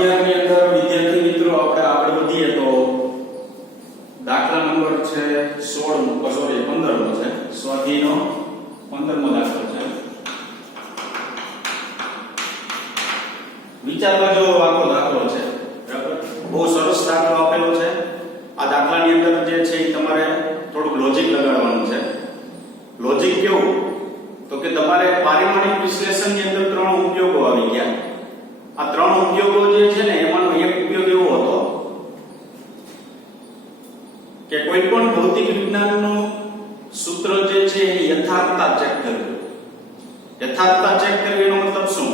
11 ની અંદર વિદ્યાર્થી મિત્રો આપણે આગળ વધીએ તો દાખલા નંબર છે 16 સોરી 15 નો છે સ્વાધ્યાયનો 15મો દાખલો છે. વિચારવા જેવો આખો દાખલો છે. બરાબર, બહુ સરસ દાખલો આપેલો છે. આ દાખલાની અંદર જે છે એ તમારે થોડુંક લોજિક લગાડવાનું છે. લોજિક કેવું તો કે તમારે પારિમાણિક વિશ્લેષણની અંદર ત્રણ ઉપયોગો આવી ગયા. આ ત્રણ ઉપયોગો જે છે ને એમાંનો એક ઉપયોગ એવો હતો કે કોઈ પણ ભૌતિક વિજ્ઞાનનું સૂત્ર જે છે એ યથાર્થતા ચેક કરવું. યથાર્થતા ચેક કરવી એનો મતલબ શું?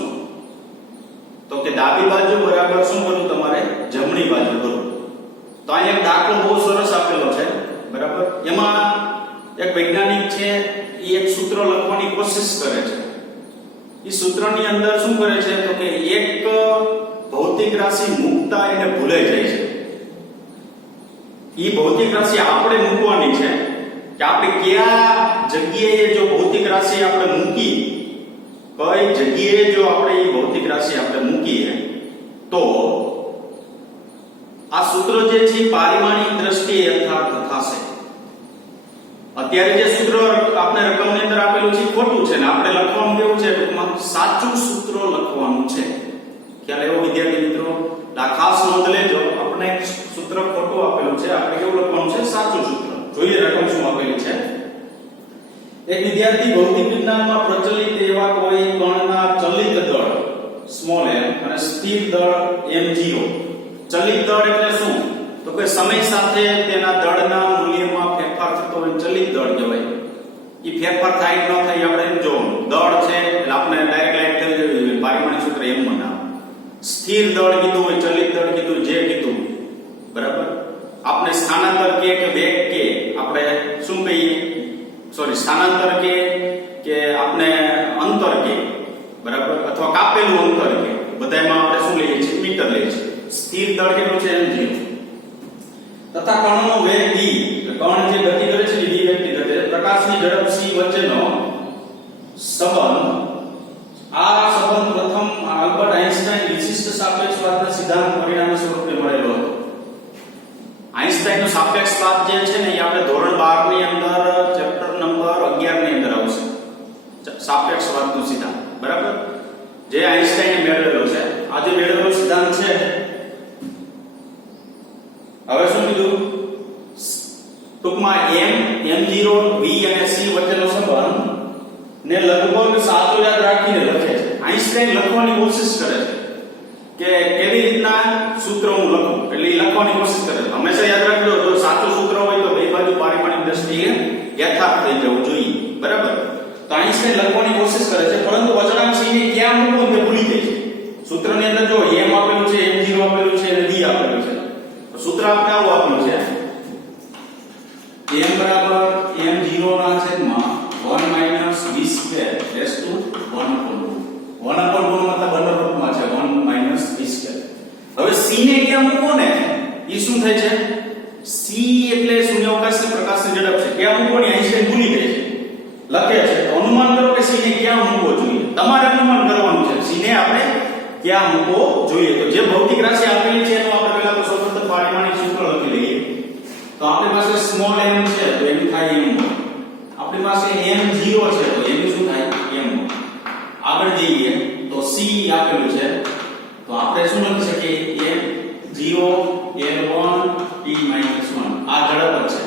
તો કે ડાબી બાજુ બરાબર શું કરવું તમારે જમણી બાજુ કરવું. તો આ એક દાખલો બહુ સરસ આપેલો છે. બરાબર, એમાં એક વૈજ્ઞાનિક છે એ એક સૂત્ર લખવાની કોશિશ કરે છે. એ સૂત્રની અંદર શું કરે છે તો કે એક ભૌતિક રાશિ મૂકતા એને ભૂલાઈ જાય છે. એ ભૌતિક રાશિ આપણે મૂકવાની છે કે આપણે કયા જગ્યાએ જો ભૌતિક રાશિ આપણે મૂકી, કઈ જગ્યાએ જો આપણે એ ભૌતિક રાશિ આપણે મૂકીએ તો આ સૂત્ર જે છે પારિમાણિક દ્રષ્ટિએ યથાર્થ થશે. અત્યારે જે સૂત્ર આપણે રકમની અંદર આપેલું છે ખોટું છે ને આપણે લખવાનું કેવું છે ટૂંકમાં સાચું સૂત્ર લખવાનું છે. ખ્યાલ એવો વિદ્યાર્થી મિત્રો? આ ખાસ નોંધ લેજો, આપણે સૂત્ર ખોટું આપેલું છે, આપણે કેવું લખવાનું છે સાચું સૂત્ર. જોઈએ રકમ શું આપેલી છે. એક વિદ્યાર્થી ભૌતિક વિજ્ઞાનમાં પ્રચલિત એવા કોઈ કણના ચલિત દળ સ્મોલ m અને સ્થિર દળ m0. ચલિત દળ એટલે શું? તો કે સમય સાથે તેના દળના મૂલ્યમાં ફેરફાર થતો હોય ચલિત દળ કહેવાય. ઈ ફેરફાર થાય કે ન થાય આપણે એમ જોવાનું. દળ છે એટલે આપણે ડાયરેક્ટ લાઈટ કરી દેવી, પારિમાણિક સૂત્ર એમ બનાવો. સ્થિર દળ કીધું હોય, ચલિત દળ કીધું, જે કીધું બરાબર. આપણે સ્થાનાંતર કે વેગ કે આપણે શું કહીએ, સોરી સ્થાનાંતર કે આપણે અંતર કે બરાબર, અથવા કાપેલું અંતર કે બધામાં આપણે શું લઈએ છીએ મીટર લઈએ છીએ. સ્થિર દળ કેટલું છે m0 તથા કણનો વેગ v, કણ જે ગતિ કરે છે v વેગની ગતિ, પ્રકાશની ઝડપ c વચ્ચેનો સંબંધ. આ સંબંધ પ્રથમ આલ્બર્ટ આઇન્સ્ટાઈન વિશિષ્ટ સાપેક્ષવાદના સિદ્ધાંત પરિણામે સ્વરૂપે મળેલો હતો. આઇન્સ્ટાઈનનો સાપેક્ષવાદ જે છે ને એ આપણે ધોરણ 12 ની અંદર ચેપ્ટર નંબર 11 ની અંદર આવશે. સાપેક્ષવાદનો સિદ્ધાંત બરાબર, જે આઇન્સ્ટાઈને મેળવેલો છે. આ જે મેળવેલો સિદ્ધાંત છે, હવે શું કીધું ટૂંકમાં m0 v અને c વચ્ચેનો સંબંધ ને લગભગ સાચો યાદ રાખીને લખે છે. આઇન્સ્ટાઈન લખવાની કોશિશ કરે છે કે કેવી રીતના સૂત્ર હું લખું, એટલે એ લખવાની કોશિશ કરે છે. હંમેશા યાદ રાખજો, જો સાચું સૂત્ર હોય તો બે બાજુ પારિમાણિક દ્રષ્ટિએ યથાર્થ થઈ જવું જોઈએ. બરાબર, તો આઇન્સ્ટાઈન લખવાની કોશિશ કરે છે, પરંતુ અચળાંક c ને ક્યાં મૂકવું તે ભૂલી જાય છે. સૂત્રની અંદર જો m આપેલું છે, m0 આપેલું છે અને v આપેલું છે. સૂત્ર આપણે આવું આપેલું છે m બરાબર m0 ના છેદમાં 1 minus v square raise to 1/2. 1/2 મતલબ બંને રૂપમાં છે 1 માઈનસ v સ્ક્વેર. હવે c ને ક્યાં મૂકો ને ઈ શું થાય છે? c એટલે શૂન્યાવકાશની પ્રકાશની ઝડપ છે. ક્યાં મૂકવાની આઈન્સ્ટાઈન ભૂલી ગઈ છે, લખે છે. તો અનુમાન કરો કે c ને ક્યાં મૂકવો જોઈએ. તમારે અનુમાન કરવાનું છે c ને આપણે ક્યાં મૂકવો જોઈએ. તો જે ભૌતિક રાશિ આપેલી છે એનું આપણે પહેલા તો સૌપ્રથમ પારિમાણિક સૂત્ર લખી લઈએ. તો આપણી પાસે સ્મોલ m છે તો એનું થાય m. આપણી પાસે m0 છે તો એનું શું થાય m. આગળ જઈએ તો c આપેલું છે તો આપણે શું લખી શકીએ m0 l1 t - 1. આ ઝડપ છે,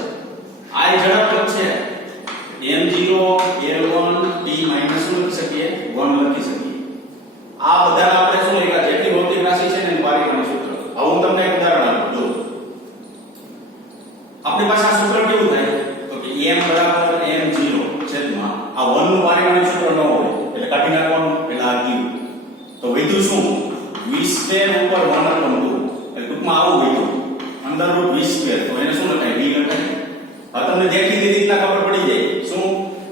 આ ઝડપ છે. m0 l1 t - લખી શકીએ 1 લખી શકીએ. આ બધા આપણે શું લખ્યા છે? જેટલી ભૌતિક રાશિ છે ને પારિમાણિક સૂત્ર. હવે હું તમને એક ઉદાહરણ આપું. જો આપણી પાસે આ સૂત્ર કેવું થાય તો કે m બરાબર m0 છેદમાં આ 1 નું પારિમાણિક સૂત્ર ન હોય એટલે કાઢી નાખવાનું. એટલે આ ગયું તો વધ્યું શું v સ્ક્વેર ઉપર 1/2. એટલે ટૂંકમાં આવું વધ્યું અંદર રૂટ v સ્ક્વેર. તો એને શું લખાય v લખાય. હવે તમને દેખી રીતના ખબર પડી જાય શું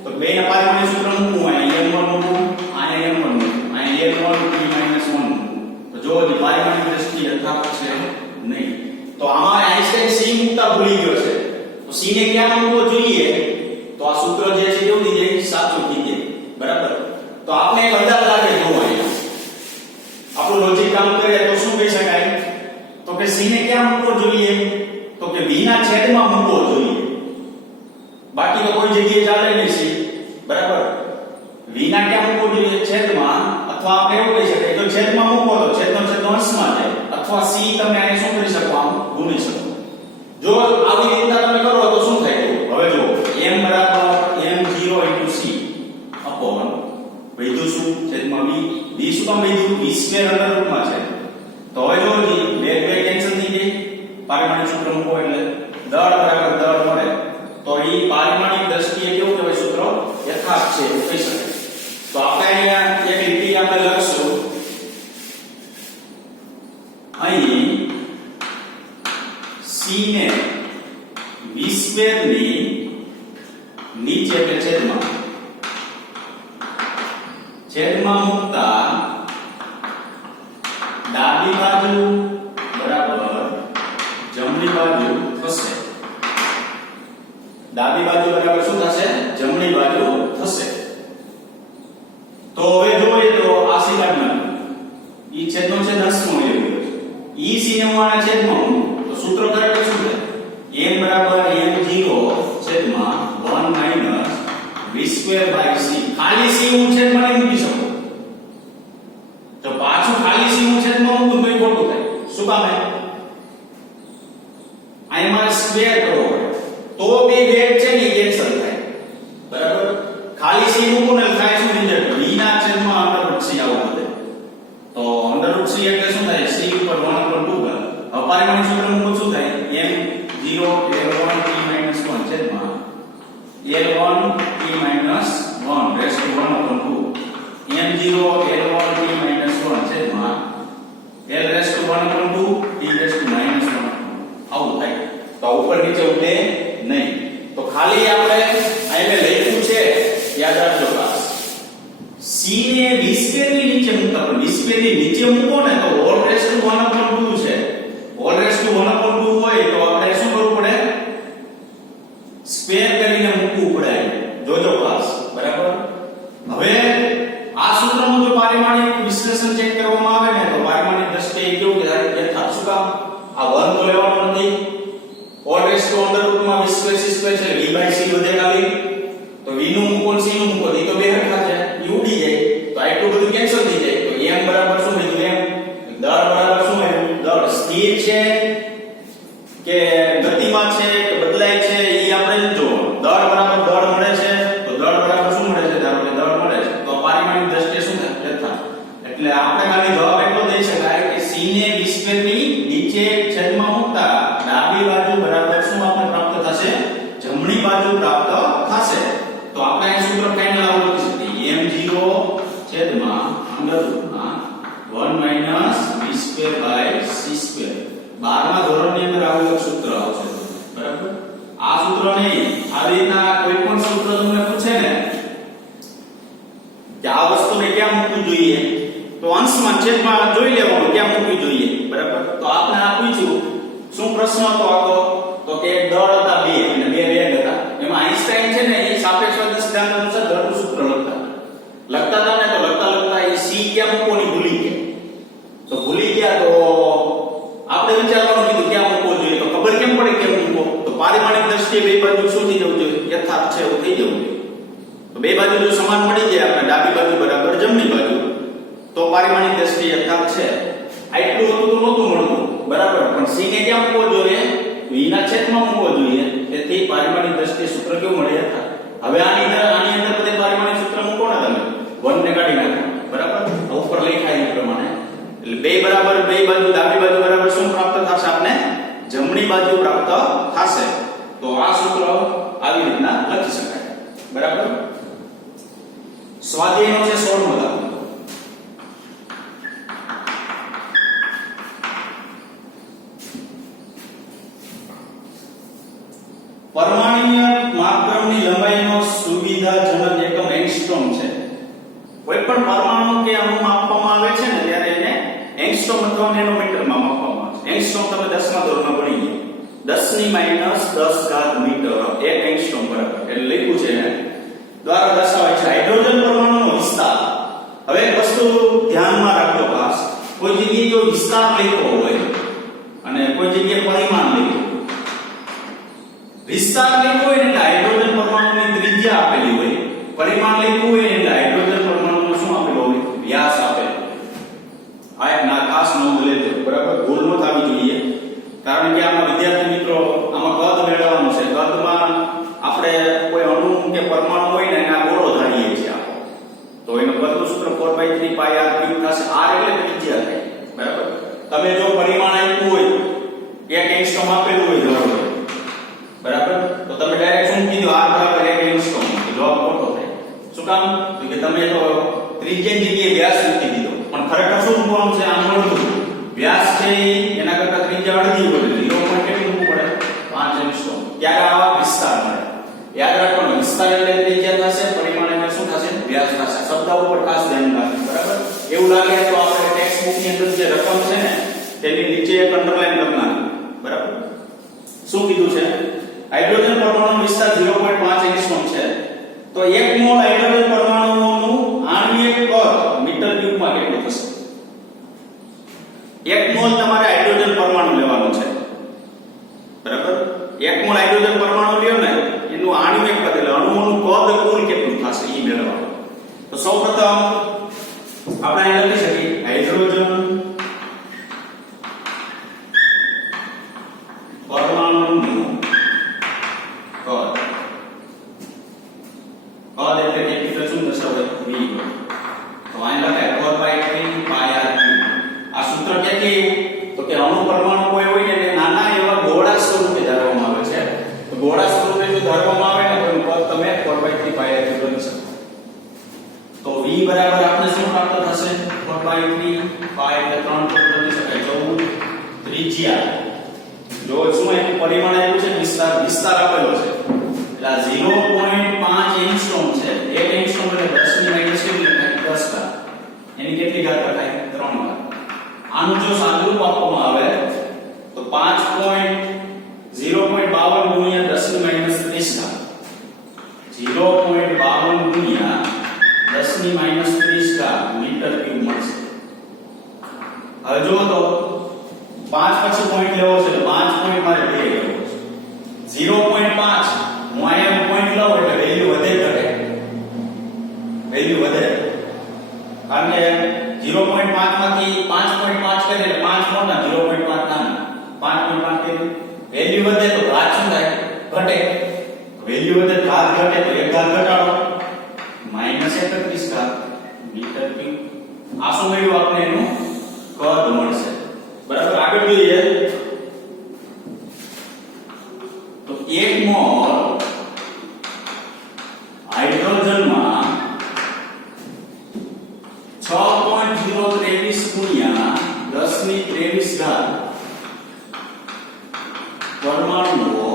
તો બેના પારિમાણિક સૂત્ર મૂકવું, અહીંયા m1 મૂકવું, અહીંયા m1 મૂકવું, અહીંયા l1 t - 1. તો જો જે પારિમાણિક દ્રષ્ટિ યથાર્થ છે નહીં. તો આમાં આઈન્સ્ટાઈન c મૂકતા ભૂલી ગયો છે. તો c ને ક્યાં મૂકવો જોઈએ? તો આ સૂત્ર જે છે કેવું થઈ જાય? સાચું થઈ જાય. બરાબર, તો આપણે એક અંદાજ લાગે જો અહીંયા આપણું લોજિક કામ કરે તો શું કહી શકાય તો કે c ને ક્યાં મૂકવો જોઈએ તો કે v ના છેદમાં મૂકવો જોઈએ બાકી તો કોઈ જગ્યાએ ચાલે નહીં c બરાબર v ના ક્યાં મૂકવો જોઈએ છેદમાં અથવા આપણે એવું કહી શકાય તો છેદમાં મૂકો તો છેદનો છેદ અંશમાં જાય અથવા c તમે આને શું કરી શકો આમ ગુણી શકો જો આવી રીતના તમે કરો તો શું થાય હવે જો m બરાબર m0 c અપોન વૈધું શું છેદમાં v શું કામ વૈધું v સ્ક્વેર અંડર રૂટમાં છે તો હવે જો બે કેન્સલ થઈ ગઈ પારિમાણિક સૂત્ર મૂકો એટલે દળ બરાબર દળ મળે તો ઈ પારિમાણિક દ્રષ્ટિએ કેવું કહેવાય સૂત્ર યથાર્થ છે એવું કહી શકાય તો આપણે અહીંયા એક લીટી આપણે લખશું અહીં c ને v સ્ક્વેર ની નીચે એટલે છેદમાં મૂકતા ડાબી બાજુ બરાબર જમણી બાજુ થશે ડાબી બાજુ બરાબર શું થશે જમણી બાજુ થશે તો હવે જોઈએ તો આ સિદ્ધાંતમાં ઈ છેદનો છેદ અંશમાં લેવું ઈ c ને હું આના છેદમાં તો સૂત્ર ખરેખર શું છે m બરાબર m0 છેદમાં 1 minus v square by c ખાલી c હું છેદમાં નહીં મૂકી શકું તો પાછું ખાલી c હું છેદમાં મૂકું તો એ ખોટું થાય શું કામ હે અહીં મારે સ્ક્વેર કરવો તો બે વેટ છે ને કેન્સલ થાય બરાબર ખાલી c મૂકું ને થાય શું થઈ જાય v ના છેદમાં અંડર રૂટ c આવું બધે તો અંડર રૂટ c એટલે શું થાય c ઉપર 1/2 બને અપારિમાણિક સૂત્ર મૂકું શું થાય m0 l1 t 1 છેદમાં l1 t 1 rest to 1/2 m0 l1 t 1 છેદમાં l raised to 1/2 t raised to -1 આવું થાય તો ઉપર નીચે ઉઠે નહીં તો ખાલી આપણે અહીં લખ્યું છે યાદ રાખજો ખાસ c ને v સ્ક્વેર ની નીચે મૂકતા પણ v સ્ક્વેર ની નીચે મૂકો ને તો ઓલ રેસ્ટ ટુ 1/2 છે ઓલ રેસ્ટ ટુ 1/2 હોય તો આપણે શું કરવું પડે સ્ક્વેર કરીને મૂકવું પડે જોજો ખાસ બરાબર હવે આ સૂત્રનું જો પારિમાણિક વિશ્લેષણ ચેક કરવામાં આવે ને તો પારિમાણિક દ્રષ્ટિએ કેવું થાય યથાર્થ શું કામ આ 1 તો લેવાનો નથી ઓલ રેસ્ટ ટુ અંડર રૂટમાં v સ્ક્વેર c સ્ક્વેર છે v બાય c વધે ખાલી તો v નું મૂકો c નું મૂકો તો બે હરખા છે એ ઉડી જાય તો આ એટલું બધું કેન્સલ થઈ જાય તો m બરાબર શું થઈ ગયું m દળ બરાબર શું આવ્યું દળ સ્થિર છે કે ગતિમાં છે કે બદલાય છે એ આપણે જો દળ બરાબર દળ મળે છે તો દળ બરાબર શું મળે છે ધારો કે દળ મળે છે તો પારિમાણિક દ્રષ્ટિએ શું થાય યથાર્થ એટલે આપણે ખાલી જવાબ એટલો દઈ શકાય કે c ને v સ્ક્વેર ની નીચે છેદમાં મૂકતા ડાબી બાજુ બરાબર શું આપણે પ્રાપ્ત થશે જમણી બાજુ પ્રાપ્ત થશે તો આપણે આ સૂત્ર ફાઇનલ આવું લખી શકીએ m0 છેદમાં અંડર રૂટમાં 1 minus v square by c square 12મા ધોરણની અંદર આવું સૂત્ર આવશે બરાબર આ સૂત્ર નહીં આવી રીતના કોઈ પણ સૂત્ર તમને પૂછે ને કે આ વસ્તુને ક્યાં મૂકવી જોઈએ તો અંશમાં છેદમાં જોઈ લેવાનું ક્યાં મૂકવી જોઈએ બરાબર તો આપણે આ પૂછ્યું શું પ્રશ્ન હતો આખો તો કે એક દળ હતા બે અને બે વેગ હતા એમાં આઈન્સ્ટાઈન છે ને એ સાપેક્ષવાદી સિદ્ધાંત અનુસાર દળનું સૂત્ર લખતા હતા ને તો લખતા એ c ક્યાં મૂકવાની ભૂલી ગયા તો ભૂલી ગયા તો આપણે વિચારવાનું કીધું ક્યાં મૂકવો જોઈએ તો ખબર કેમ પડે ક્યાં મૂકવો તો પારિમાણિક દ્રષ્ટિએ બે બાજુ શું થઈ જવું જોઈએ યથાર્થ છે એવું થઈ જવું જોઈએ તો બે બાજુ જો સમાન મળી જાય આપણે ડાબી બાજુ બરાબર જમણી બાજુ તો પારિમાણિક દ્રષ્ટિએ યથાર્થ છે આટલું હતું તો નહોતું મળતું બરાબર પણ c ને ક્યાં મૂકવો જોઈએ v ના છેદમાં મૂકવો જોઈએ તેથી પારિમાણિક દ્રષ્ટિએ સૂત્ર કેવું મળે યથાર્થ હવે આની અંદર બધે પારિમાણિક સૂત્ર મૂકો ને તમે 1 ને કાઢી નાખો બરાબર ઉપર લખાય એ પ્રમાણે એટલે બે બરાબર બે બાજુ ડાબી બાજુ બરાબર શું પ્રાપ્ત થશે આપને જમણી બાજુ પ્રાપ્ત થશે તો આ સૂત્ર આવી રીતના લખી શકાય બરાબર સ્વાધ્યાયનો છે 16મો દાખલો પરમાણ્વીય માત્રમની લંબાઈનો સુવિધાજનક એકમ એંગસ્ટ્રોમ છે કોઈ પણ પરમાણુ કે અણુ માપવામાં આવે છે ને ત્યારે એને એંગસ્ટ્રોમ અથવા નેનોમીટરમાં માપવામાં આવે છે એંગસ્ટ્રોમ તમે 10મા ધોરણમાં ભણી ગયા 10⁻10 મીટર 1 એંગસ્ટ્રોમ બરાબર એટલે લખ્યું છે ને દ્વારા દર્શાવાય છે હાઇડ્રોજન પરમાણુનો વિસ્તાર હવે એક વસ્તુ ધ્યાનમાં રાખજો ખાસ વિસ્તાર લખ્યો હોય અને કોઈ જગ્યાએ પરિમાણ લખ્યું, વિસ્તાર લખ્યો હોય એટલે હાઇડ્રોજન પરમાણુની ત્રિજ્યા આપેલી હોય, પરિમાણ લખ્યું હોય એટલે હાઇડ્રોજન પરમાણુનો શું આપેલો હોય? વ્યાસ આપેલો. આ એક ખાસ નોંધ લેજો, બરાબર? ભૂલ ન થવી જોઈએ, કારણ કે આમાં વિદ્યાર્થી મિત્રો આમાં કદ મેળવવાનું છે. કદમાં આપણે કોઈ અણુ કે પરમાણુ હોય ને એના ગોળો ધારીએ છીએ આપણે, તો એનું કદનું સૂત્ર 4/3 pi r ક્યુબ થશે. r એટલે ત્રિજ્યા થાય, બરાબર? તમે જો પરિમાણ આપ્યું હોય, 1 એંગસ્ટ્રોમ આપેલું હોય ધારો, બરાબર, તો તમે ડાયરેક્ટ શું કીધું? r બરાબર 1 એંગસ્ટ્રોમ. જવાબ ખોટો થાય. શું કામ? તો કે તમે તો ત્રિજ્યાની જગ્યાએ વ્યાસ મૂકી દીધો, પણ ખરેખર શું મૂકવાનું છે? આનું અડધું વ્યાસ છે એના કરતા ત્રિજ્યા અડધી હોય, 0. કેટલું મૂકવું પડે? 5 એંગસ્ટ્રોમ. ત્યારે આવા વિસ્તાર મળે. યાદ રાખવાનું, વિસ્તાર એટલે ત્રિજ્યા થશે, પરિમાણ એટલે શું થશે? વ્યાસ થશે. શબ્દ ઉપર ખાસ ધ્યાન રાખજો, બરાબર? એવું લાગે તો આપણે ટેક્સ્ટ બુક ની અંદર જે રકમ છે ને તેની નીચે એક અંડરલાઈન કરી નાખો, બરાબર? શું કીધું છે? હાઇડ્રોજન પરમાણુનો વિસ્તાર 0.5 એંગસ્ટ્રોમ છે, તો 1 મોલ હાઇડ્રોજન પરમાણુનું આણ્વિક કદ મીટર ક્યુબમાં કેટલું થશે? 1 મોલ તમારે હાઇડ્રોજન પરમાણુ લેવાનો છે, બરાબર? 1 મોલ હાઇડ્રોજન પરમાણુ લ્યો ને એનું આણ્વિક કદ એટલે અણુઓનું કદ કુલ કેટલું થશે એ મેળવવાનું. તો સૌપ્રથમ આપણે અહીં લખી શકીએ હાઇડ્રોજન પરમાણુનું કદ. કદ એટલે કેપિટલ શું દર્શાવે? v. તો અહીં લખાય 4/3 pi r ક્યુબ. આ સૂત્ર ક્યાંથી? તો કે અણુ પરમાણુ કોઈ હોય ને તે નાના એવા ગોળા સ્વરૂપે ધારવામાં આવે છે. તો ગોળા સ્વરૂપે જો ધારવામાં આવે ને તો એનું કદ તમે 4/3 pi r ક્યુબ લખી શકો. તો v બરાબર આપણે શું પ્રાપ્ત થશે? 4/3 pi એટલે 3 પર લખી શકાય 14. ત્રિજ્યા જો શું એનું પરિમાણ આવ્યું છે? વિસ્તાર આપેલો છે એટલે આ 0.5 એંગસ્ટ્રોમ છે. 1 એંગસ્ટ્રોમ એટલે 10 ની માઈનસ કેટલી થાય? 10 ઘાત. એની કેટલી ઘાત થાય? 3 ઘાત. આનું જો સાદુરૂપ આપવામાં આવે તો 0.52 ગુણ્યા 10 ની માઈનસ 30 ઘાત. 0.52 ગુણ્યા 10 ની માઈનસ 30 ઘાત મીટર ક્યુબ મળશે. હવે જો તો 5 પછી પોઈન્ટ લેવો છે તો 5 પોઈન્ટ મારે 2 લેવો છે. 0.5 હું અહીંયા પોઈન્ટ લઉં એટલે વેલ્યુ વધે ઘટે? વેલ્યુ વધે, કારણ કે 0.5 માંથી 5.5 કરીએ એટલે 5 મોટા, 0.5 નાના. 5.5 કરીએ વેલ્યુ વધે તો ઘાત શું થાય? ઘટે. વેલ્યુ વધે ઘાત ઘટે તો એક ઘાત ઘટાડો -31 ઘાત મીટર ક્યુબ. આ શું મળ્યું આપણે? એનું કદ મળશે, બરાબર? આગળ જોઈએ તો 1 મોલ હાઇડ્રોજનમાં 6.023 ગુણ્યા 10 ની 23 ઘાત પરમાણુઓ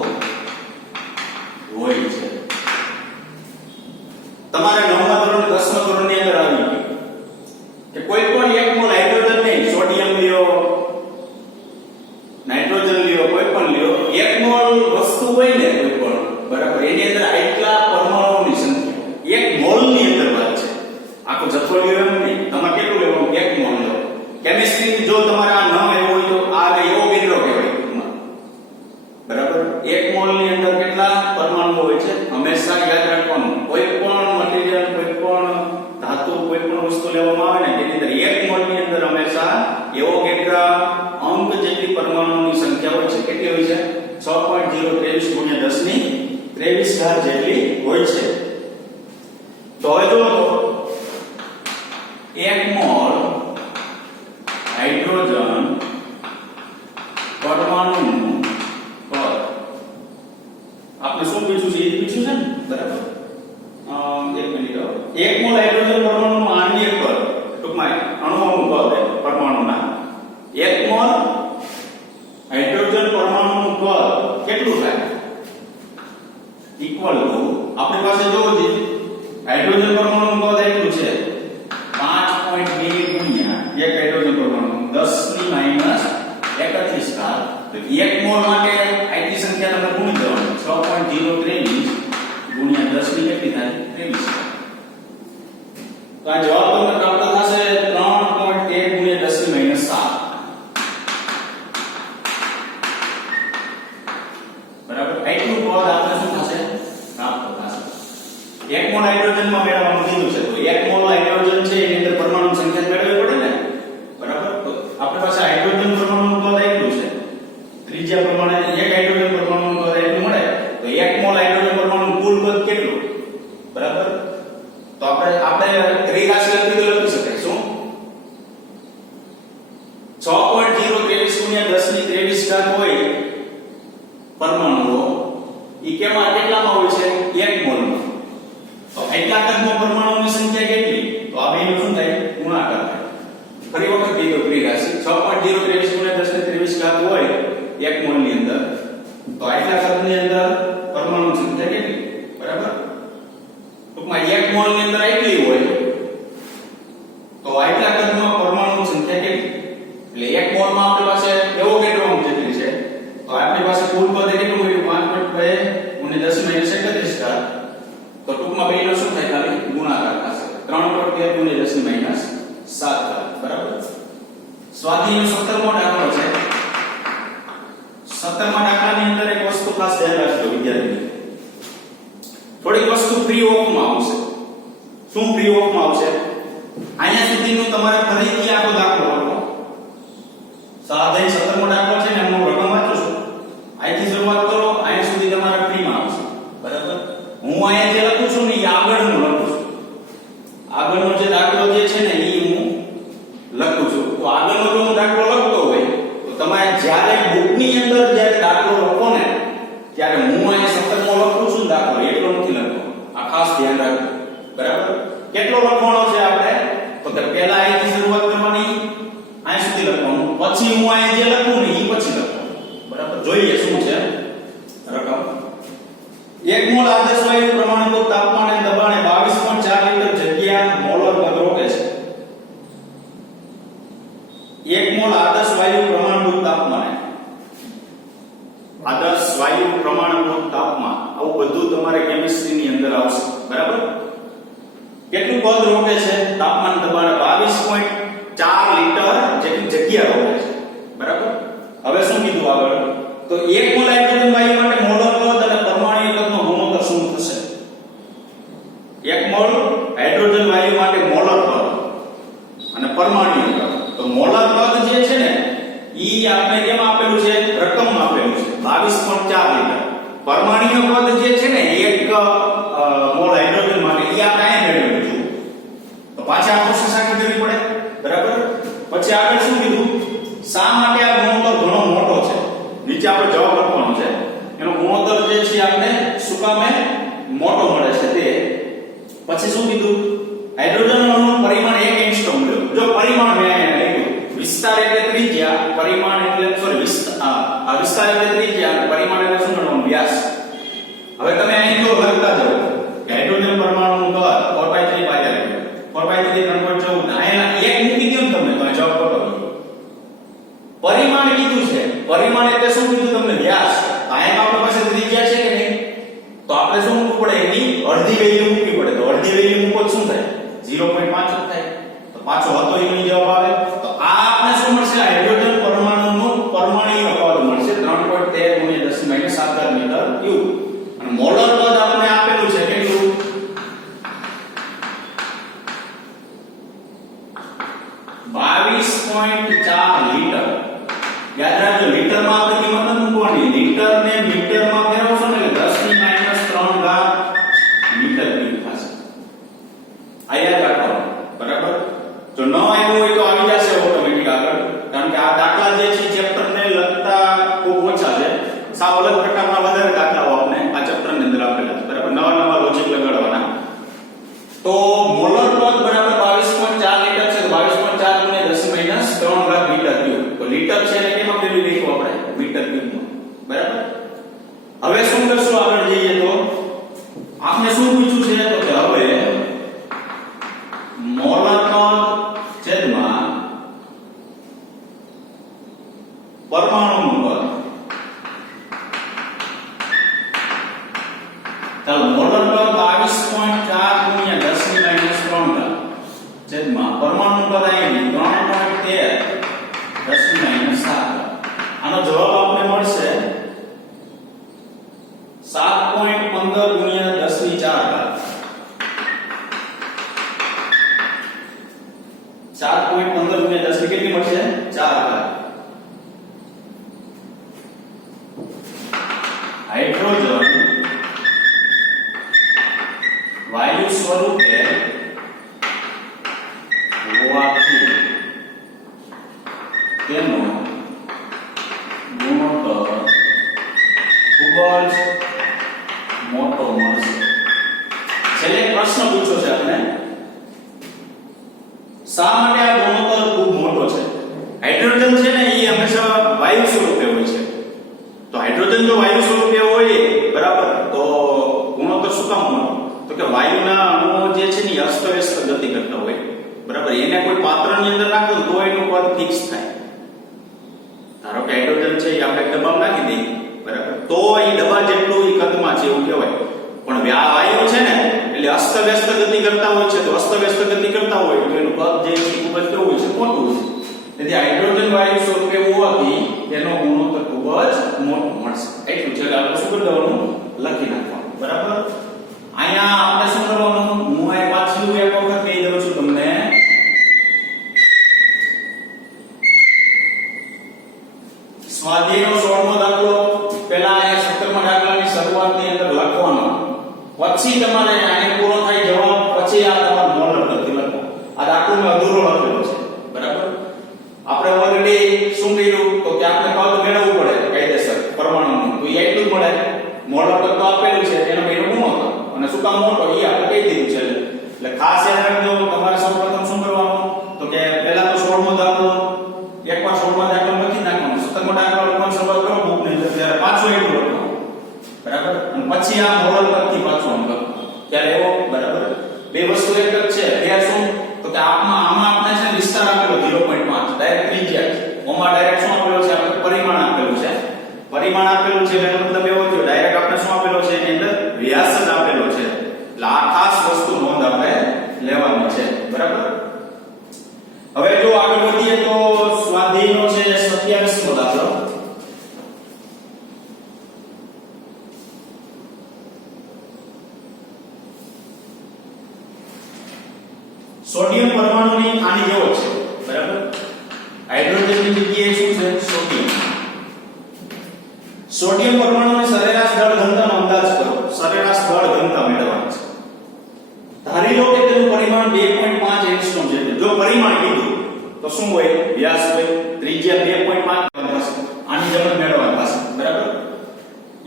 હોય છે. તમારે 9મા ધોરણ 10મા ધોરણની અંદર આવી ગયું કે કોઈ પણ 1 મોલ હાઇડ્રોજન નહીં, સોડિયમ લ્યો, નાઇટ્રોજન લ્યો, કોઈ પણ લ્યો, 1 મોલ વસ્તુ હોય ને કોઈ પણ, બરાબર, એની અંદર આટલા પરમાણુઓની સંખ્યા 1 મોલની અંદર વાત છે. આખો જથ્થો લ્યો એમ નહીં, તમારે કેટલું લેવાનું? 1 મોલ લો. કેમિસ્ટ્રી જો તમારે આ ન લેવો હોય તો આ એવો કેન્દ્ર કહેવાય, બરાબર? 1 મોલ ની અંદર કેટલા પરમાણુઓ હોય છે? હંમેશા યાદ રાખવાનું, કોઈ પણ મટીરીયલ, કોઈ પણ ધાતુ, કોઈ પણ વસ્તુ લેવામાં આવે ને તેની અંદર 1 મોલ ની અંદર હંમેશા એવો કેન્દ્ર અંક જેટલી પરમાણુઓની સંખ્યા હોય છે. કેટલી હોય છે? 6.023 ગુણ્યા 10 ની 23 ઘાત જેટલી હોય છે. તો હવે જો 1 મોલ હાઇડ્રોજન પરમાણુનું કદ આપણે શું પૂછ્યું છે? એ પૂછ્યું છે ને, બરાબર? 1 મિનિટ. 1 મોલ હાઇડ્રોજન પરમાણુનું આણ્વિક કદ, ટૂંકમાં અણુઓનું કદ પરમાણુના 1 મોલ હાઇડ્રોજન પરમાણુનું કદ કેટલું થાય? ઇક્વલ ટુ આપણી પાસે જો હાઇડ્રોજન પરમાણુનું કદ એટલું છે 5.2 ગુણ્યા 1 હાઇડ્રોજન પરમાણુ 10 ની માઈનસ 31 ઘાત. તો 1 મોલ માટે આટલી સંખ્યા તમે ગુણી દેવાની. 6.023 ગુણ્યા 10 ની કેટલી થાય? 23. તો આ જવાબ તમને પ્રાપ્ત થશે 3.1 ગુણ્યા 10 ની માઈનસ 7. મોલ હાઇડ્રોજનમાં મેળવવાનું કીધું છે તો 1 મોલ હાઇડ્રોજન છે એની અંદર પરમાણુ સંખ્યા મેળવવી પડે ને બરાબર તો આપણી પાસે હાઇડ્રોજન પરમાણુનું કદ એટલું છે ત્રિજ્યા પ્રમાણે એક હાઇડ્રોજન પરમાણુનું કદ એટલું મળે તો 1 મોલ હાઇડ્રોજન પરમાણુનું કુલ કદ કેટલું બરાબર તો આપણે ત્રિરાશી લખી શકાય શું 6.023 × 1023 હોય પરમાણુઓ ઈ કેમાં કેટલામાં હોય છે 1 મોલમાં તો એટલા કદમાં પરમાણુઓની સંખ્યા કેટલી તો આ બેનું શું થાય ગુણાકાર થાય ફરી વખત કીધો ત્રિરાશી 6.023 × 1023 હોય 1 મોલની અંદર તો આટલા કદની અંદર પરમાણુની સંખ્યા કેટલી બરાબર ટૂંકમાં 1 મોલની અંદર એટલી હોય તો આટલા કદમાં પરમાણુની સંખ્યા કેટલી એટલે 1 મોલમાં આપણી પાસે એવો કેટલો જેટલી છે તો આપણી પાસે કુલ પદ કેટલું મળ્યું 5.2 × 10 - 7 તો ટૂંકમાં બેનો શું થાય ખાલી ગુણાકાર થશે 3.13 × 10 - 7 બરાબર સ્વાધ્યાયનો 17મો દાખલો છે 17મા દાખલાની અંદર એક વસ્તુ ખાસ ધ્યાન રાખજો વિદ્યાર્થી થોડીક વસ્તુ ફ્રી ઓફમાં આવશે શું ફ્રી ઓફમાં આવશે અહીંયા સુધીનું તમારે ફરીથી આખો દાખલો લખો સ્વાધ્યાય 17મો દાખલો છે ને હું રકમ વાંચું છું અહીંથી શરૂઆત કરો અહીંયા સુધી તમારે ફ્રીમાં આવશે બરાબર હું અહીંયા જે લખું છું ને એ આગળનું લખું છું આગળનો જે દાખલો જે છે ને એ હું લખું છું તો આગળનો જો હું દાખલો લખતો હોય તો તમારે જ્યારે બુકની અંદર જ્યારે દાખલો લખો ને ત્યારે હું અહીંયા 17મો લખું છું દાખલો એટલો નથી લખતો આ ખાસ ધ્યાન રાખજો બરાબર કેટલો લખવાનો છે આપણે તો કે પહેલા અહીંથી શરૂઆત કરવાની અહીં સુધી લખવાનું પછી હું અહીં જે લખું ને એ પછી લખવાનું બરાબર જોઈએ શું છે રકમ 1 મોલ આદર્શ વાયુ પ્રમાણભૂત તાપમાને દબાણે 22.4 લિટર જગ્યા મોલર પદ રોકે છે 1 મોલ આદર્શ વાયુ પ્રમાણભૂત તાપમાને આદર્શ વાયુ પ્રમાણભૂત તાપમાન આવું બધું તમારે કેમિસ્ટ્રી ની અંદર આવશે બરાબર કેટલું પદ રોકે છે તાપમાન દબાણે 22.4 લિટર જેટલી જગ્યા રોકે છે બરાબર હવે શું કીધું આગળ તો 1 મોલ હાઇડ્રોજન વાયુ માટે મોલર પદ અને પરમાણુ કદનો ગુણોત્તર શું થશે 1 મોલ હાઇડ્રોજન વાયુ માટે મોલર પદ અને પરમાણુ કદ તો મોલર પદ જે છે ને ઈ આપણે કેમ આપેલું છે રકમ આપેલું છે 22.4 લિટર પરમાણુ પદ જે છે ને 1 મોલ હાઇડ્રોજન માટે ઈ આપણે અહીંયા મેળવેલું છે તો પાછા આ પ્રોસેસ આખી કરવી પડે બરાબર પછી આગળ શું કીધું શા માટે આ ગુણોત્તર ઘણો મોટો છે નીચે આપણે જવાબ લખવાનો છે એનો ગુણોત્તર જે છે આપણે શું કામે મોટો મળે છે તે પછી શું કીધું હાઇડ્રોજન અણુનું પરિમાણ 1 એંગસ્ટ્રોમ મળ્યું જો પરિમાણ મેં અહીંયા લખ્યું વિસ્તાર એટલે ત્રિજ્યા પરિમાણ એટલે વિસ્તાર એટલે ત્રિજ્યા પરિમાણ એટલે શું ગણવાનું વ્યાસ હવે તમે અહીં જો લખતા જાઓ હાઇડ્રોજન પરમાણુનું કદ 4/3 પાયર 4/3 3.14 અહીંયા એક મૂકી દો ને તમે તો જવાબ પકડો પરિમાણ કીધું છે પરિમાણ એટલે શું કીધું તમને વ્યાસ અહીંયા આપણી પાસે ત્રિજ્યા છે કે નહીં તો આપણે શું મૂકવું પડે એની અડધી વેલ્યુ મૂકવી પડે તો અડધી વેલ્યુ મૂકો શું થાય 0.5 થાય તો પાછો હતો એનો જવાબ આવે તો આ આપણે શું મળશે હાઇડ્રોજન પરમાણુનું પરમાણુ કદ મળશે 3.13 × 10 - 7 મીટર ક્યુબ અને મોલર કદ આપણે આપેલું છે કેટલું 22.4 લિટર યાદ રાખજો લીટરમાં આપણે કિંમત મૂકવાની લીટર ને મીટરમાં ફેરવશો ને એટલે 10 - 3 મીટર ક્યુબ થશે આ યાદ રાખવાનું બરાબર જો ન આવ્યું હોય તો આવી જશે ઓટોમેટિક આગળ કારણ કે આ દાખલા જે છે ચેપ્ટર ને લગતા ખૂબ ઓછા છે સાવ અલગ પ્રકારના વધારે દાખલાઓ આપણે આ ચેપ્ટર ની અંદર આપેલા છે બરાબર નવા લોજિક લગાડવાના તો મોલર પદ બરાબર 22.4 લિટર છે તો 22.4 × 10 - 3 મીટર ક્યુબ તો લીટર છે એટલે કેમાં ફેરવી દઈશું આપણે મીટર ક્યુબમાં બરાબર હવે શું કરશું આગળ જઈએ તો આપણે શું પૂછ્યું છે તો કે હવે મોલર પદ છેદમાં પરમાણુનું પદ ચાલો મોલર પદ 22.4 × 10 - 3 છેદમાં પરમાણુનું પદ અહીં 3.13 10 - 7 આનો જવાબ આપણે મળશે 7.15 × 10 ની 4 ઘાત કેટલી મળશે 4 કાર્ય। હાઇડ્રોજન વાયુ સ્વરૂપે હોવાથી તેનો ગુણોત્તર ખૂબ જ મોટો મળશે। છેલ્લે એક પ્રશ્ન પૂછ્યો છે આપણે, શા માટે આ ગુણોત્તર ખૂબ મોટો છે? હાઇડ્રોજન છે ને એ હંમેશા વાયુ સ્વરૂપે હોય છે, તો હાઇડ્રોજન જો વાયુ સ્વરૂપે હોય બરાબર તો ગુણોત્તર શું કામ મોટો? તો કે વાયુના અણુઓ જે છે ને અસ્તવ્યસ્ત ગતિ કરતા હોય બરાબર, એને કોઈ પાત્રની અંદર નાખો તો એનું કદ ફિક્સ થાય। ધારો કે હાઇડ્રોજન છે એ આપણે ડબ્બામાં નાખી દઈએ બરાબર, તો એ ડબ્બા જેટલું એ કદમાં છે એવું કહેવાય, પણ વાયુ છે ને એટલે અસ્તવ્યસ્ત ગતિ કરતા હોય છે, તો અસ્તવ્યસ્ત ગતિ કરતા હોય તો એનું કદ જે છે ખૂબ જ કેવું હોય છે, મોટું હોય છે। તેથી હાઇડ્રોજન વાયુ સ્વરૂપે હોવાથી તેનો ગુણોત્તર ખૂબ જ મોટો મળશે। એટલું છે, આપણે શું કરી દેવાનું, લખી નાખવાનું બરાબર। અહીંયા આપણે શું કરવાનું, હું આ પાછું એક વખત કહી દઉં છું તમને, સ્વાધ્યાયનો 16મો દાખલો પહેલા આ 17મા દાખલાની શરૂઆતની અંદર લખવાનો, પછી તમારે આને પૂરો થાય જવાબ પછી આ તમારું મોડલ લખી લખો। આ દાખલો મેં અધૂરો લખેલો છે બરાબર। આપણે ઓલરેડી શું કર્યું તો કે આપણે કદ મેળવવું પડે કાયદેસર પરમાણુનું, તો એ એટલું જ મળે, મોડલ કદ તો આપેલું છે એનો એનો ગુણોત્તર અને શું કામ મોટો એ આપણે કહી દીધું છે। એટલે ખાસ યાદ રાખજો, તમારે સૌપ્રથમ શું કરવાનું તો કે પહેલા તો 16મો દાખલો એકવાર 16મા દાખલો લખી નાખવાનો, 17મો દાખલો લખવાની શરૂઆત કરો બુકની અંદર ત્યારે પાછું એટલું લખવાનું બરાબર, અને પછી આ મોડલ પરથી પાછું લખવાનું ત્યારે એવો બરાબર। બે વસ્તુ એક જ છે, ત્યાં શું તો કે આમાં આપણે છે વિસ્તાર આપેલો 0.5 ડાયરેક્ટ ત્રિજ્યા, ઓમાં ડાયરેક્ટ શું આપેલો છે, આપણે પરિમાણ આપેલું છે, પરિમાણ આપેલું છે એનો મતલબ એવો થયો ડાયરેક્ટ આપણે શું આપેલો છે એની અંદર વ્યાસ જ આપેલો છે, એટલે આ ખાસ વસ્તુ નોંધ આપણે લેવાની છે બરાબર। હવે જો આગળ વધીએ તો સ્વાધ્યાયનો છે 27મો દાખલો, સોડિયમ પરમાણુની આની જેવો છે બરાબર, હાઇડ્રોજનની જગ્યાએ શું છે સોડિયમ। સોડિયમ પરમાણુની સરેરાશ દળ ઘનતાનો અંદાજ કરો, સરેરાશ દળ ઘનતા મેળવવાની છે। ધારી લો કે તેનું પરિમાણ 2.5 એંગસ્ટ્રોમ છે, જો પરિમાણ કીધું તો શું હોય, વ્યાસ હોય, ત્રિજ્યા 2.5 થશે, આની જેમ મેળવવાની થશે બરાબર।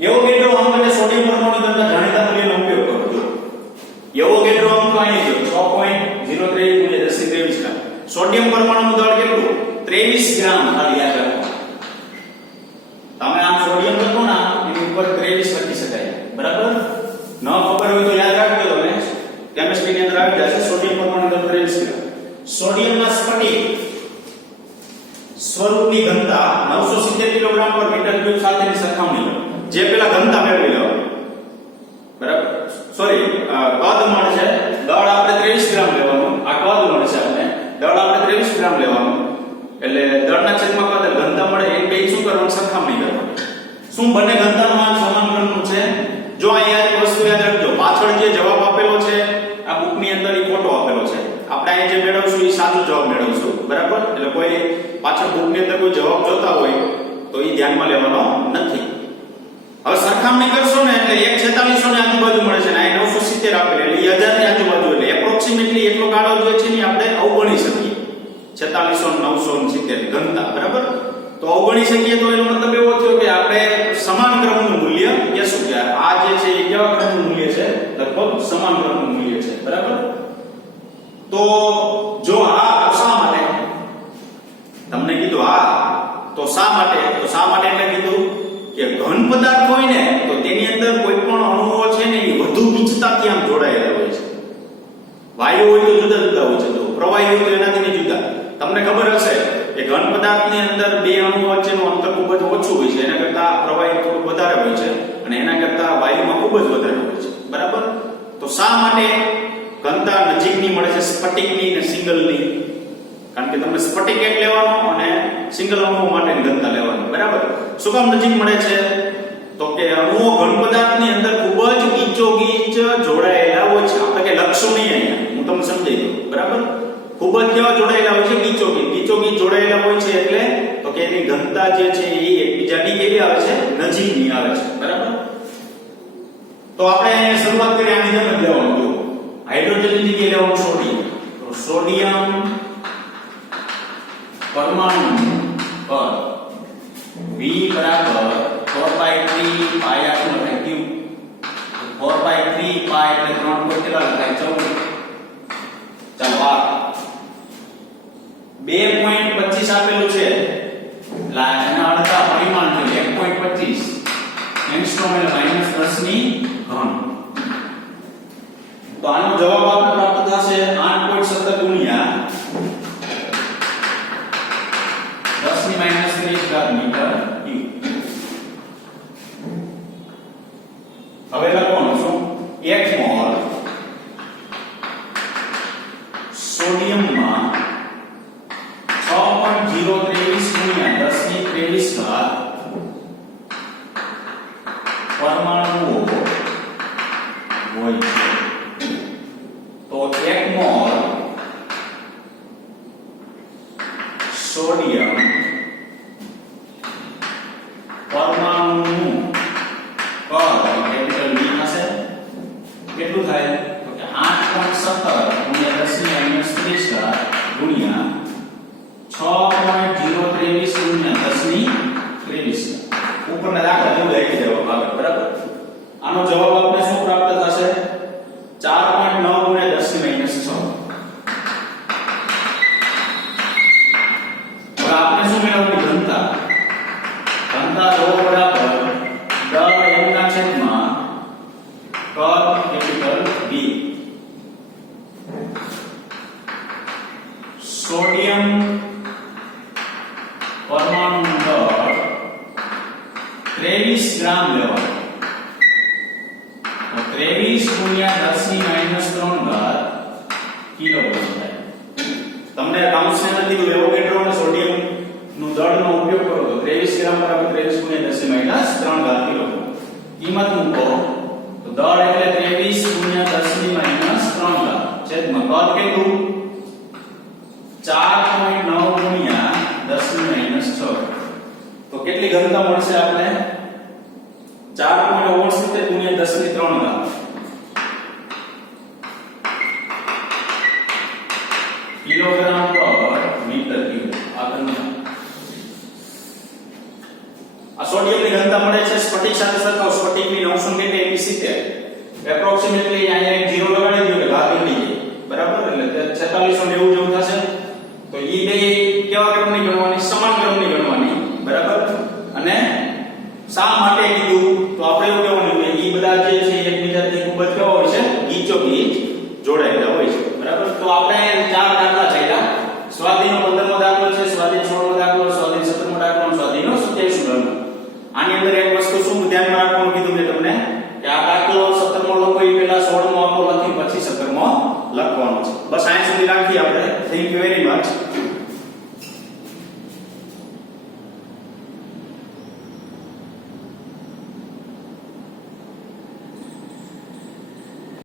એવોગેડ્રો અંક અને સોડિયમ પરમાણુ ઘનતા જાણીતા મૂલ્યનો ઉપયોગ કરો, જો એવોગેડ્રો અંક અહીં જો 6.03 × 1023 ગ્રામ, સોડિયમ પરમાણુનું દળ કેટલું 23 ગ્રામ, ખાલી યાદ રાખો, તમે આ સોડિયમ લખો ને એની ઉપર 23 લખી શકાય બરાબર। ન ખબર હોય તો યાદ રાખજો, તમે કેમિસ્ટ્રીની અંદર આવી જશે સોડિયમ પરમાણુ દળ 23 ગ્રામ। સોડિયમના સ્ફટિક સ્વરૂપની ઘનતા 970 કિલોગ્રામ પર મીટર ક્યુબ સાથેની સરખામણી લો, જે પેલા ઘનતા મેળવી લો બરાબર, સોરી કદ મળે છે, દળ આપણે 23 ગ્રામ લેવાનું, આ કદ મળે છે આપણે, દળ આપણે 23 ગ્રામ લેવાનું, એટલે દળના છેદમાં કદ ઘનતા મળે એ બે શું કરવાનું, સરખામણી કરવાની। શું બંને ઘનતાનું માન સમાન ક્રમનું છે? જો અહીંયા એક વસ્તુ યાદ રાખજો, પાછળ જે જવાબ આપેલો છે આ બુકની અંદર એ ખોટો આપેલો છે, આપણે અહીં જે મેળવશું એ સાચો જવાબ મેળવશું બરાબર, એટલે કોઈ પાછળ બુકની અંદર કોઈ જવાબ જોતા હોય તો એ ધ્યાનમાં લેવાનો નથી। હવે સરખામણી કરશો ને એટલે 14600 ની આજુબાજુ મળે છે ને આ 970 આપેલ એટલે 1000 ની આજુબાજુ, એટલે એપ્રોક્સિમેટલી એટલો ગાળો જોઈએ છે ને આપણે અવગણી શકીએ, 4600 970 ઘનતા બરાબર, તો અવગણી શકીએ તો એનો મતલબ એવો થયો કે આપણે સમાન ક્રમનું મૂલ્ય કહેશું કે આ જે છે એ કેવા ક્રમનું મૂલ્ય છે, લગભગ સમાન ક્રમનું મૂલ્ય છે બરાબર। તો જો આ શા માટે તમને કીધું, આ તો શા માટે એટલે કીધું કે ઘન પદાર્થ હોય ને તો તેની અંદર કોઈ પણ અણુઓ છે ને એ વધુ ગીચતાથી આમ જોડાયેલા હોય છે, વાયુ હોય તો જુદા જુદા હોય છે, તો પ્રવાહી હોય તો એનાથી જુદા। તમને ખબર હશે કે ઘન પદાર્થની અંદર બે અણુઓ વચ્ચેનું અંતર ખૂબ જ ઓછું હોય છે, એના કરતા પ્રવાહી થોડું વધારે હોય છે અને એના કરતા વાયુમાં ખૂબ જ વધારે હોય છે બરાબર। તો શા માટે ઘનતા નજીકની મળે છે સ્ફટિકની અને સિંગલની? કારણ કે તમને સ્ફટિક એક લેવાનો અને સિંગલ અણુઓ માટેની ઘનતા લેવાની બરાબર। શું કામ નજીક મળે છે તો કે અણુઓ ઘન પદાર્થની અંદર ખૂબ જ ગીચોગીચ જોડાયેલા હોય છે, આપણે કે લખશું નહીં અહીંયા, હું તમને સમજાવી દઉં બરાબર। ખૂબ જ કેવા જોડાયેલા હોય છે, ગીચોગીચ જોડાયેલા એટલે તો કે એની ઘનતા જે છે એ એકબીજાની કેવી આવે છે નજીકની આવે છે બરાબર તો આપણે શરૂઆત કરીએ આની જેમ જ લેવાનું જો હાઇડ્રોજનની જગ્યાએ લેવાનું સોડિયમ તો સોડિયમ પરમાણુ પર V બરાબર 4/3 પાઈ આટલું લખાય Q 4/3 પાઈ એટલે 3 પર કેટલા લખાય 14 ચાલો આ 2.25 આપેલું છે એટલે એના અડધા પરિમાણ છે 1.25 એંગસ્ટ્રોમ એટલે -10 ની ઘન તો આનો જવાબ આપણને પ્રાપ્ત થશે 8.17 ગુણ્યા 10 ની -30 ઘાત મીટર ક્યુબ હવે લખવાનું શું 1 મોલ સોડિયમમાં 6.023 ગુણ્યા 10 ની 23 ઘાત પરમાણુઓ હોય છે તો 1 મોલ સોડિયમ પરમાણુનું કદ કેપિટલ V હશે કેટલું થાય તો કે 8.17 ગુણ્યા 10 ની -30 ઘાત ગુણ્યા 6.023 ગુણ્યા 10 ની 23 ઉપરના દાખલા જેવું લખી દેવામાં આવે બરાબર આનો જવાબ આપણે શું પ્રાપ્ત થશે 4.9 ગુણ્યા 10 ની -6 હવે આપણે શું મેળવવાની ઘનતા રો બરાબર દર m ના છેદમાં કદ કેપિટલ V સોડિયમ પરમાણુ દર 23 ગ્રામ લેવાનો તો 23 ગુણ્યા 10 ની -3 ઘાત કિલોગ્રામ થાય તમને કાઉન્સને નથી કીધું એવોગેડ્રો અને સોડિયમ નું દળનો ઉપયોગ કરો તો 23 ગ્રામ બરાબર 23 ગુણ્યા 10 ની -3 ઘાત કિલોગ્રામ કિંમત મૂકો તો દળ એટલે 23 ગુણ્યા 10 ની -3 ઘાત છેદમાં કદ કેટલું 4.9 ગુણ્યા 10 ની -6 તો કેટલી ઘનતા મળશે આપણે 4.69 ગુણ્યા 10 ની 3 ઘાત કિલોગ્રામ પર મીટર ક્યુબ આ ઘનતા આ સોડિયમની ઘનતા મળે છે સ્ફટિક સાથે સરખાવ સ્ફટિકની 970 એપ્રોક્સિમેટલી અહીંયા